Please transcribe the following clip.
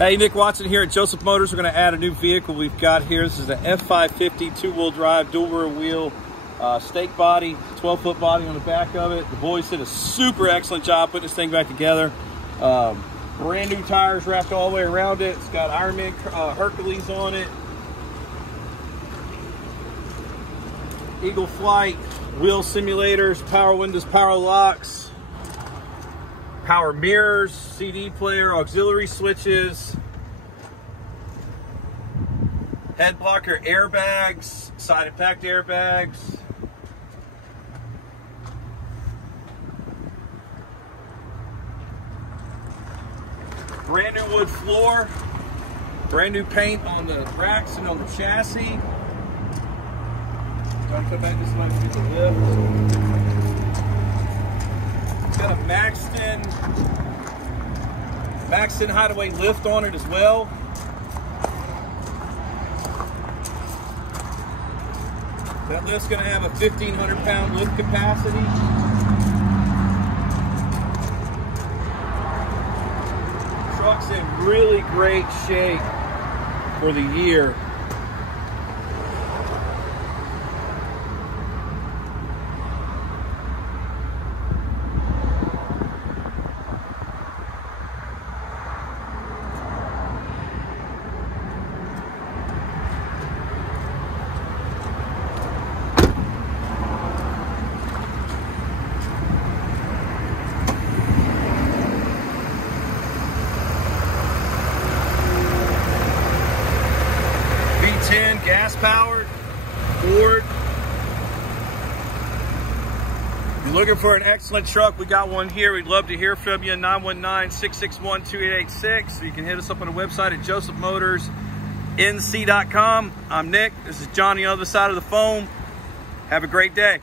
Hey, Nick Watson here at Joseph Motors. We're going to add a new vehicle we've got here. This is an F-550 two-wheel drive, dual rear wheel, stake body, 12-foot body on the back of it. The boys did a super excellent job putting this thing back together. Brand new tires wrapped all the way around it. It's got Ironman Hercules on it. Eagle Flight, wheel simulators, power windows, power locks, power mirrors, CD player, auxiliary switches, head blocker airbags, side impact airbags, brand new wood floor, brand new paint on the racks and on the chassis. Don't put back this much to the lift. It's got a Maxton Hideaway lift on it as well. That lift's going to have a 1,500-pound lift capacity. Truck's in really great shape for the year. Gas powered, Ford. If you're looking for an excellent truck, we got one here. We'd love to hear from you. 919-661-2886. So you can hit us up on the website at josephmotorsnc.com. I'm Nick. This is Johnny on the other side of the phone. Have a great day.